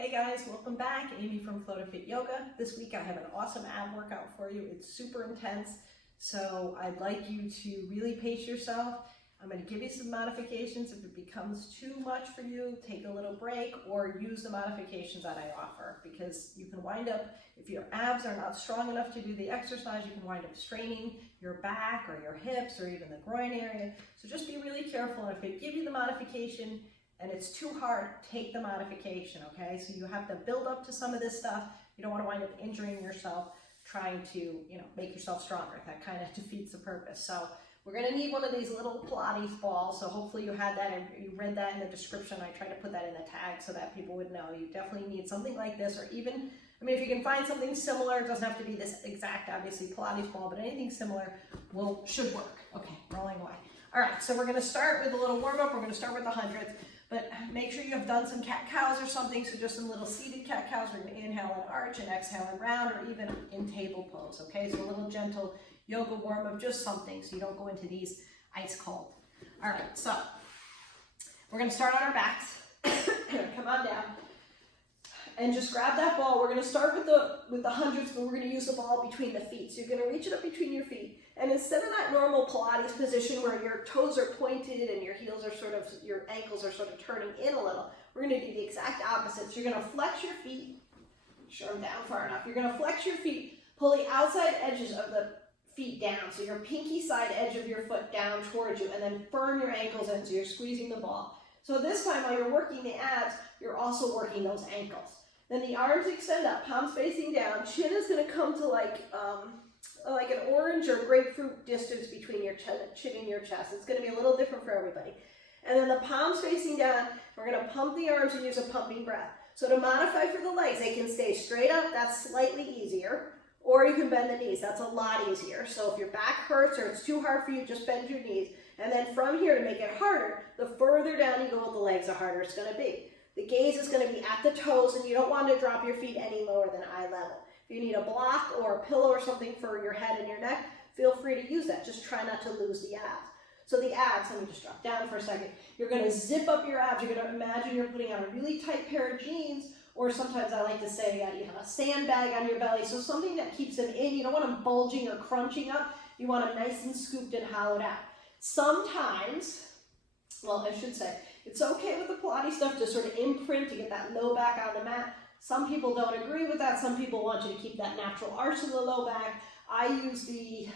Hey guys, welcome back. Amy from Flow to Fit Yoga. This week I have an awesome ab workout for you. It's super intense, so I'd like you to really pace yourself. I'm going to give you some modifications. If it becomes too much for you, take a little break or use the modifications that I offer, because you can wind up, if your abs are not strong enough to do the exercise, you can wind up straining your back or your hips or even the groin area. So just be really careful. And if they give you the modification and it's too hard, take the modification, okay? So you have to build up to some of this stuff. You don't want to wind up injuring yourself trying to, make yourself stronger. That kind of defeats the purpose. So we're going to need one of these little Pilates balls. So hopefully you had that and you read that in the description. I tried to put that in the tag so that people would know. You definitely need something like this, or even, if you can find something similar, it doesn't have to be this exact, obviously, Pilates ball, but anything similar should work. Okay, rolling away. All right, so we're going to start with a little warm-up. We're going to start with the hundreds. But make sure you have done some cat-cows or something, so just some little seated cat-cows. We're going to inhale and arch and exhale and round, or even in table pose, okay? So a little gentle yoga warm-up, just something, so you don't go into these ice cold. All right, so we're going to start on our backs. Come on down. And just grab that ball. We're going to start with the hundreds, but we're going to use the ball between the feet. So you're going to reach it up between your feet. And instead of that normal Pilates position where your toes are pointed and your heels are your ankles are sort of turning in a little, we're going to do the exact opposite. So you're going to flex your feet. Make sure I'm down far enough. You're going to flex your feet, pull the outside edges of the feet down. So your pinky side edge of your foot down towards you, and then firm your ankles in so you're squeezing the ball. So this time while you're working the abs, you're also working those ankles. Then the arms extend up, palms facing down. Chin is going to come to like an orange or grapefruit distance between your chin and your chest. It's going to be a little different for everybody. And then the palms facing down, we're going to pump the arms and use a pumping breath. So to modify for the legs, they can stay straight up. That's slightly easier. Or you can bend the knees. That's a lot easier. So if your back hurts or it's too hard for you, just bend your knees. And then from here, to make it harder, the further down you go with the legs, the harder it's going to be. The gaze is going to be at the toes, and you don't want to drop your feet any lower than eye level. If you need a block or a pillow or something for your head and your neck, feel free to use that. Just try not to lose the abs. So the abs, let me just drop down for a second. You're going to zip up your abs. You're going to imagine you're putting on a really tight pair of jeans, or sometimes I like to say you have a sandbag on your belly, so something that keeps them in. You don't want them bulging or crunching up. You want them nice and scooped and hollowed out. Sometimes, well, I should say, it's okay with the Pilates stuff to sort of imprint to get that low back on the mat. Some people don't agree with that. Some people want you to keep that natural arch in the low back. I use the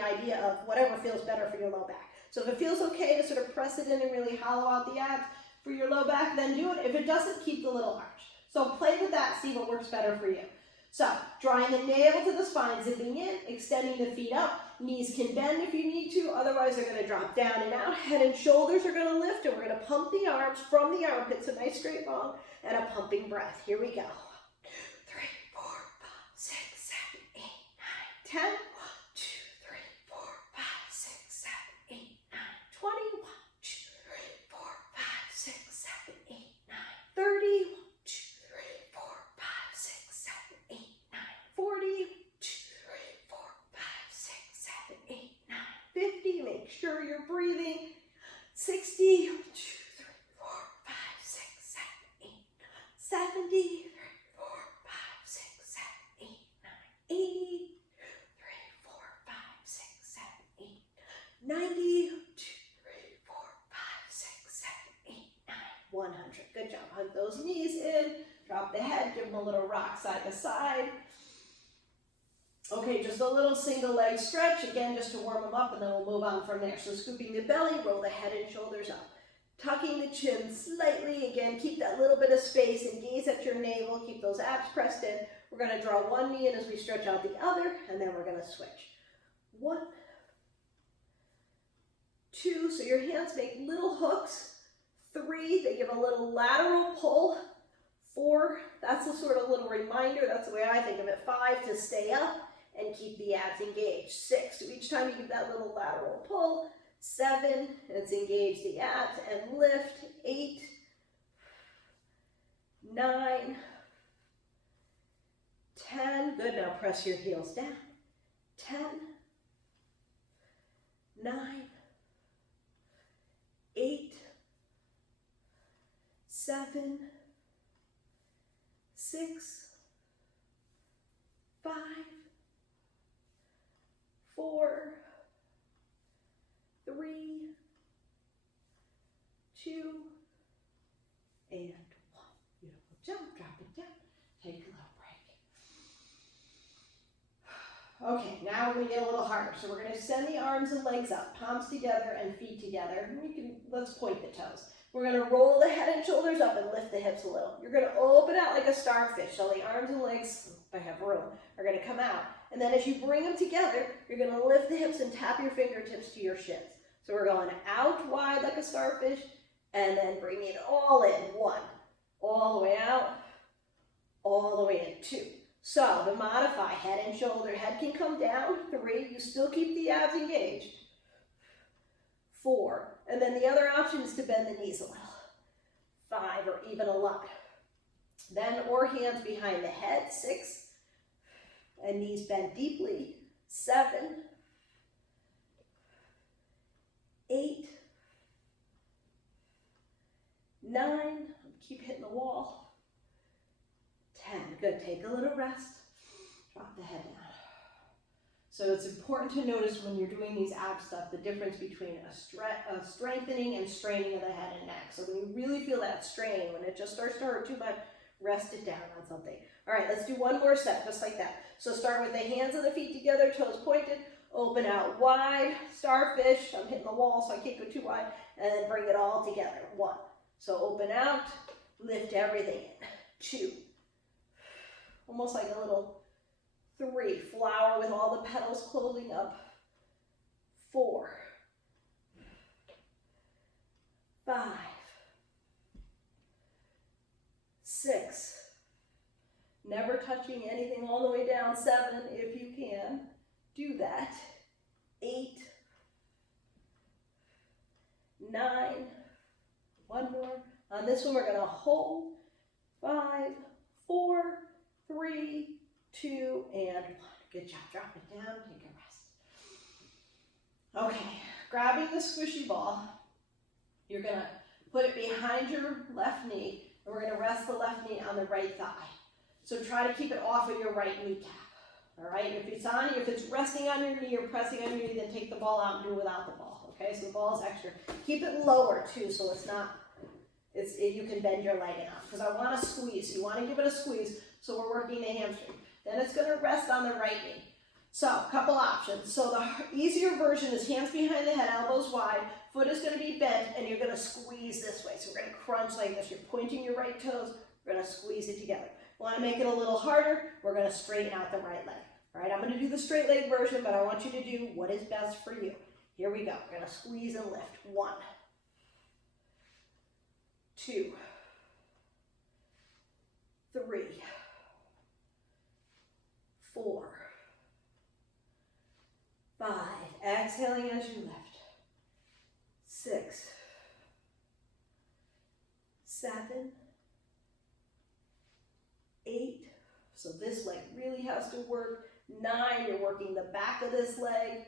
idea of whatever feels better for your low back. So if it feels okay to sort of press it in and really hollow out the abs for your low back, then do it. If it doesn't, keep the little arch. So play with that, see what works better for you. So drawing the navel to the spine, zipping in, extending the feet up. Knees can bend if you need to, otherwise they're going to drop down and out. Head and shoulders are going to lift, and we're going to pump the arms from the armpits, a nice straight long, and a pumping breath. Here we go. 1, 2, 3, 4, 5, 6, 7, 8, 9, 10. 1, 2, 3, 4, 5, 6, 7, 8, 9, 20. 1, 2, 3, 4, 5, 6, 7, 8, 9, 30. 1, 2, 3, 4, 5, 6, 7, 8, 9, 40. 1, 2, 3, 4, 5, 6, 7, 8, 9, 50. Make sure you're breathing. 60. 1, 2, 3, 4, 5, 6, 7, 8, 9, 70. 3, 4, 5, 6, 7, 8, 9, 80. 3, 4, 5, 6, 7, 8, 90. 2, 3, 4, 5, 6, 7, 8, 9, 100. Good job. Hug those knees in. Drop the head. Give them a little rock side to side. Okay, just a little single leg stretch, again, just to warm them up, and then we'll move on from there. So scooping the belly, roll the head and shoulders up. Tucking the chin slightly, again, keep that little bit of space and gaze at your navel, keep those abs pressed in. We're going to draw one knee in as we stretch out the other, and then we're going to switch. 1, 2, so your hands make little hooks. 3, they give a little lateral pull. 4, that's a sort of little reminder, that's the way I think of it. 5, to stay up and keep the abs engaged. 6, so each time you give that little lateral pull. 7, let's engage the abs and lift. 8, 9, 10, good, now press your heels down. 10, 9, 8, 7, 6, 5, 4, 3, 2, and 1. Beautiful. Jump, drop it down. Take a little break. Okay, now we're going to get a little harder. So we're going to extend the arms and legs up, palms together and feet together. Let's point the toes. We're going to roll the head and shoulders up and lift the hips a little. You're going to open out like a starfish. So the arms and legs, if I have room, are going to come out. And then as you bring them together, you're going to lift the hips and tap your fingertips to your shins. So we're going out wide like a starfish and then bring it all in. 1, all the way out, all the way in. 2. So to modify head and shoulder, head can come down. 3, you still keep the abs engaged. 4, and then the other option is to bend the knees a little. 5, or even a lot. Then, or hands behind the head. 6, and knees bent deeply. 7, 8, 9, keep hitting the wall. 10, good, take a little rest. Drop the head down. So it's important to notice when you're doing these ab stuff, the difference between a strengthening and straining of the head and neck. So when you really feel that strain, when it just starts to hurt too much, rest it down on something. All right, let's do one more set, just like that. So start with the hands and the feet together, toes pointed, open out wide, starfish. I'm hitting the wall, so I can't go too wide, and then bring it all together. 1. So open out, lift everything in. 2. Almost like a little 3, flower with all the petals closing up. 4, 5, 6, never touching anything all the way down. 7, if you can, do that. 8, 9, one more. On this one, we're going to hold. 5, 4, 3, 2, and 1. Good job. Drop it down. Take a rest. Okay. Grabbing the squishy ball, you're going to put it behind your left knee, and we're going to rest the left knee on the right thigh. So try to keep it off of your right kneecap. All right. If it's resting on your knee or pressing on your knee, then take the ball out and do it without the ball. Okay. So the ball is extra. Keep it lower too, so it's not. You can bend your leg enough because I want to squeeze. You want to give it a squeeze. So we're working the hamstring. Then it's going to rest on the right knee. So a couple options. So the easier version is hands behind the head, elbows wide. Foot is going to be bent, and you're going to squeeze this way. So we're going to crunch like this. You're pointing your right toes. We're going to squeeze it together. Want to make it a little harder? We're going to straighten out the right leg. All right, I'm going to do the straight leg version, but I want you to do what is best for you. Here we go. We're going to squeeze and lift. 1, 2, 3, 4, 5. Exhaling as you lift. 6, 7, 8. So this leg really has to work. 9, you're working the back of this leg.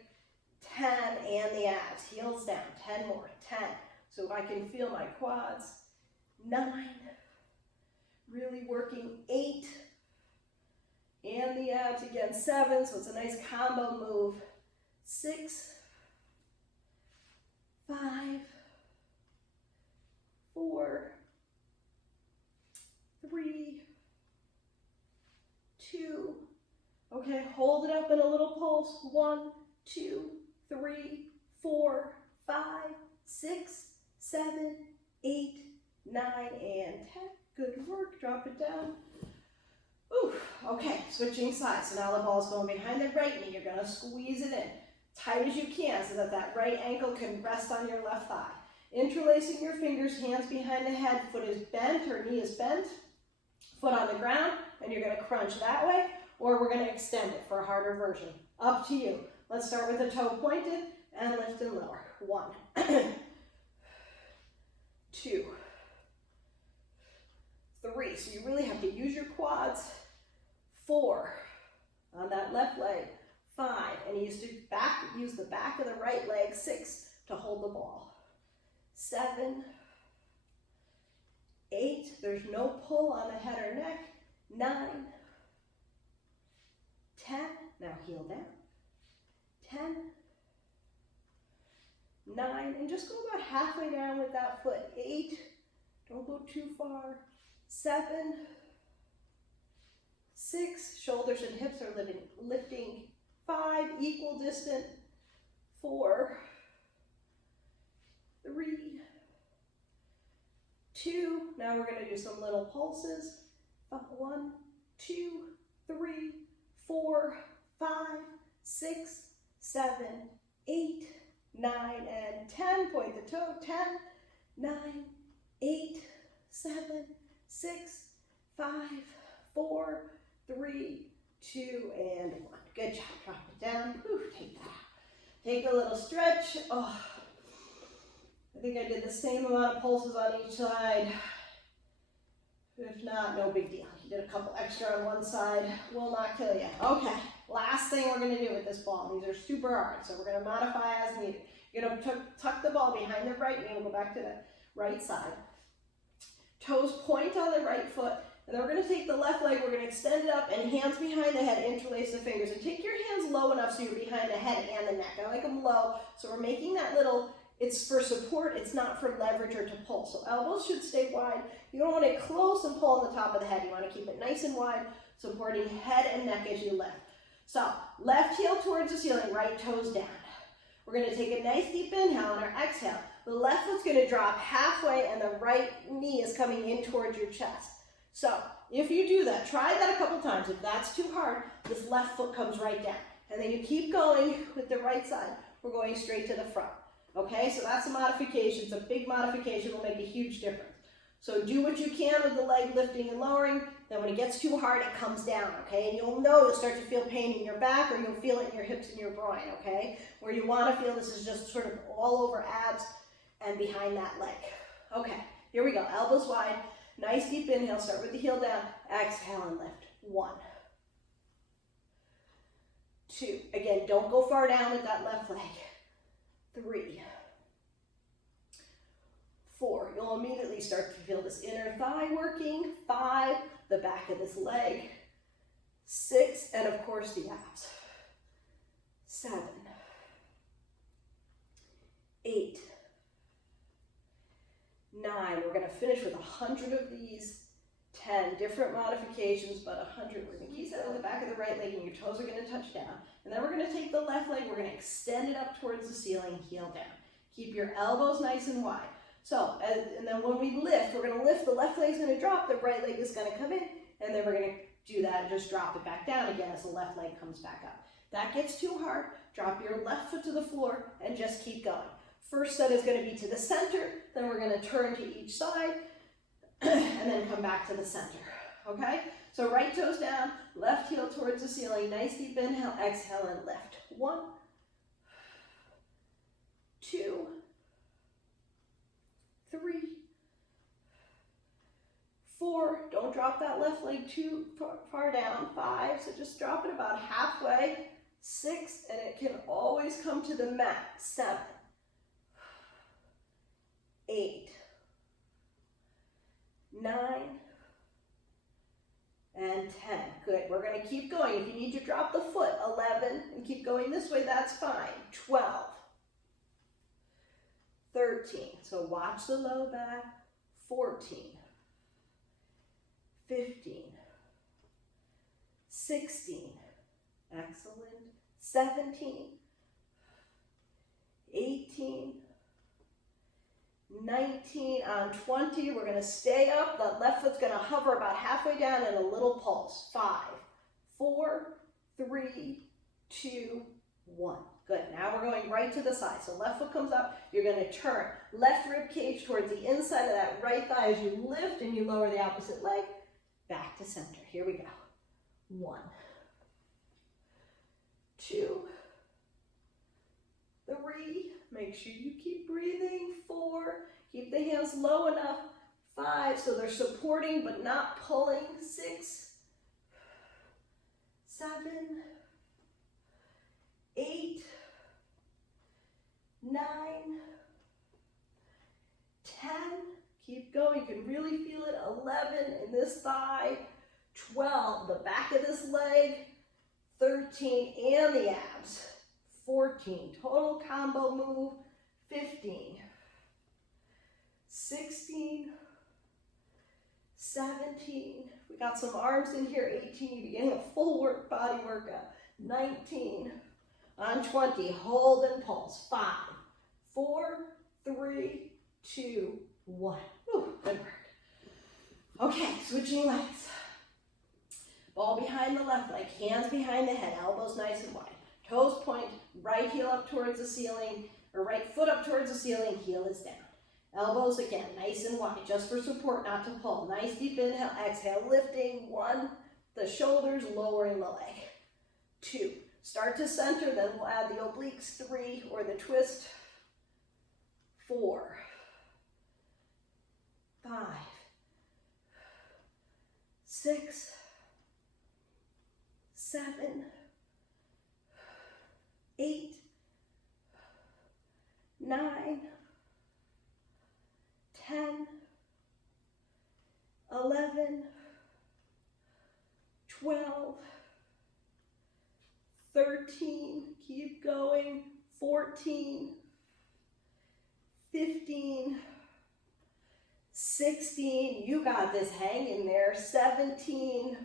10, and the abs. Heels down. 10 more. 10. So if I can feel my quads. 9. Really working. 8. And the abs again. 7. So it's a nice combo move. 6, 5, 4, 3, 2. Okay, hold it up in a little pulse. 1, 2, 3, 4, 5, 6, 7, 8, 9, and 10. Good work. Drop it down. Ooh, okay, switching sides. So now the ball's going behind the right knee. You're going to squeeze it in tight as you can so that that right ankle can rest on your left thigh. Interlacing your fingers, hands behind the head, foot is bent or knee is bent, foot on the ground, and you're going to crunch that way, or we're going to extend it for a harder version. Up to you. Let's start with the toe pointed and lift and lower. 1, 2, 3. So you really have to use your quads. 4 on that left leg. 5, and use the back of the right leg. 6 to hold the ball. 7, 8, there's no pull on the head or neck. 9, 10, now heel down, 10, 9, and just go about halfway down with that foot, 8, don't go too far, 7, 6, shoulders and hips are lifting, 5, equal distant, 4, 3, 2, now we're going to do some little pulses, 1, 2, 3, 4, 5, 6, 7, 8, 9, and 10, point the toe, 10, 9, 8, 7, 6, 5, 4, 3, 2, and 1. Good job, drop it down, whew, take that. Take a little stretch, oh. I think I did the same amount of pulses on each side. If not, no big deal. You did a couple extra on one side, will not kill you. Okay, last thing we're gonna do with this ball. These are super hard, so we're gonna modify as needed. You're gonna tuck the ball behind the right knee, we'll go back to the right side. Toes point on the right foot, and then we're gonna take the left leg, we're gonna extend it up, and hands behind the head, interlace the fingers, and take your hands low enough so you're behind the head and the neck. I like them low, so we're making that little, it's for support, it's not for leverage or to pull. So elbows should stay wide. You don't want it close and pull on the top of the head. You want to keep it nice and wide, supporting head and neck as you lift. So left heel towards the ceiling, right toes down. We're going to take a nice deep inhale on our exhale. The left foot's going to drop halfway and the right knee is coming in towards your chest. So if you do that, try that a couple times. If that's too hard, this left foot comes right down. And then you keep going with the right side. We're going straight to the front. Okay, so that's a modification. It's a big modification. It will make a huge difference. So do what you can with the leg lifting and lowering. Then when it gets too hard, it comes down, okay? And you'll start to feel pain in your back, or you'll feel it in your hips and your groin, okay? Where you want to feel this is just sort of all over abs and behind that leg. Okay, here we go. Elbows wide. Nice deep inhale. Start with the heel down. Exhale and lift. 1, 2. Again, don't go far down with that left leg. 3, 4, you'll immediately start to feel this inner thigh working. 5, the back of this leg. 6, and of course the abs. 7, 8, 9, we're going to finish with 100 of these. 10 different modifications, but 100. We're going to keep that on the back of the right leg, and your toes are going to touch down. And then we're going to take the left leg, we're going to extend it up towards the ceiling, heel down. Keep your elbows nice and wide. So, and then when we lift, we're going to lift, the left leg's going to drop, the right leg is going to come in, and then we're going to do that and just drop it back down again as the left leg comes back up. That gets too hard, drop your left foot to the floor and just keep going. First set is going to be to the center, then we're going to turn to each side, and then come back to the center, okay? So right toes down, left heel towards the ceiling, nice deep inhale, exhale, and lift. 1, 2, 3, 4, don't drop that left leg too far down. 5, so just drop it about halfway. 6, and it can always come to the mat. 7, 8, 9, and 10. Good. We're going to keep going. If you need to drop the foot, 11, and keep going this way, that's fine. 12, 13. So watch the low back. 14, 15, 16. Excellent. 17, 18, 19, on 20, we're going to stay up. The left foot's going to hover about halfway down and a little pulse. 5, 4, 3, 2, 1. Good. Now we're going right to the side. So left foot comes up. You're going to turn left rib cage towards the inside of that right thigh as you lift and you lower the opposite leg. Back to center. Here we go. 1, 2, 3, make sure you keep breathing. 4, keep the hands low enough. 5, so they're supporting but not pulling. 6, 7, 8, 9, 10, keep going, you can really feel it. 11 in this thigh. 12, the back of this leg, 13, and the abs, 14, total combo move, 15, 16, 17, we got some arms in here, 18, you're getting a full body workout, 19, on 20, hold and pulse, 5, 4, 3, 2, 1. Whew, good work. Okay, switching legs. Ball behind the left leg, hands behind the head, elbows nice and wide. Toes point, right heel up towards the ceiling, or right foot up towards the ceiling, heel is down. Elbows again, nice and wide, just for support, not to pull. Nice deep inhale, exhale, lifting. 1, the shoulders, lowering the leg. 2, start to center, then we'll add the obliques. 3, or the twist. 4, 5, 6, 7, 8, 9, 10, 11, 12, 13, keep going, 14, 15, 16, you got this, hang in there, 17,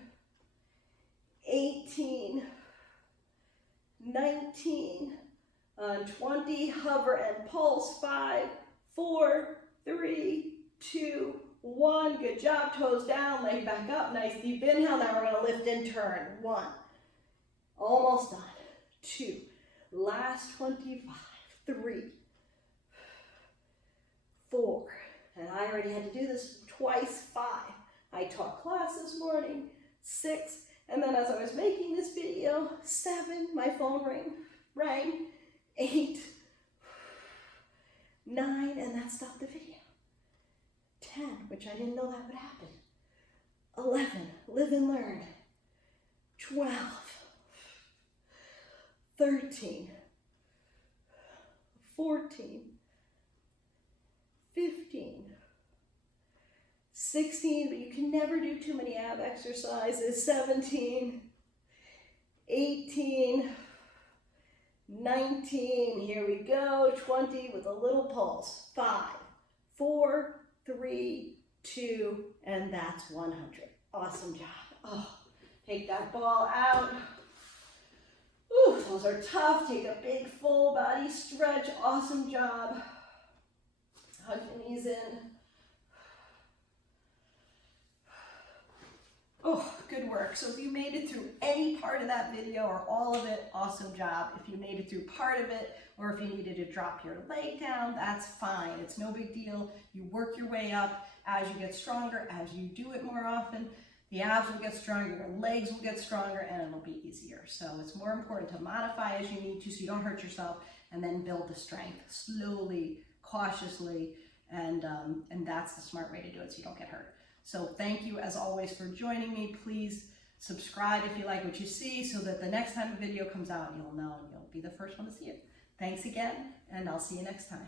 18, 19, on 20, hover and pulse, 5, 4, 3, 2, 1, good job, toes down, leg back up, nice deep inhale, now we're gonna lift and turn, 1, almost done, 2, last 25, 3, 4, and I already had to do this twice, 5, I taught class this morning, 6, and then as I was making this video, 7, my phone rang, 8, 9, and that stopped the video. 10, which I didn't know that would happen. 11, live and learn. 12, 13, 14, 15, 16, but you can never do too many ab exercises. 17, 18, 19, here we go, 20 with a little pulse. 5, 4, 3, 2, and that's 100. Awesome job. Oh, take that ball out. Ooh, those are tough. Take a big full body stretch. Awesome job. Hug your knees in. Oh, good work. So if you made it through any part of that video or all of it, awesome job. If you made it through part of it, or if you needed to drop your leg down, that's fine. It's no big deal. You work your way up as you get stronger, as you do it more often. The abs will get stronger, your legs will get stronger, and it'll be easier. So it's more important to modify as you need to so you don't hurt yourself, and then build the strength slowly, cautiously, and that's the smart way to do it so you don't get hurt. So thank you as always for joining me. Please subscribe if you like what you see so that the next time a video comes out, you'll know and you'll be the first one to see it. Thanks again, and I'll see you next time.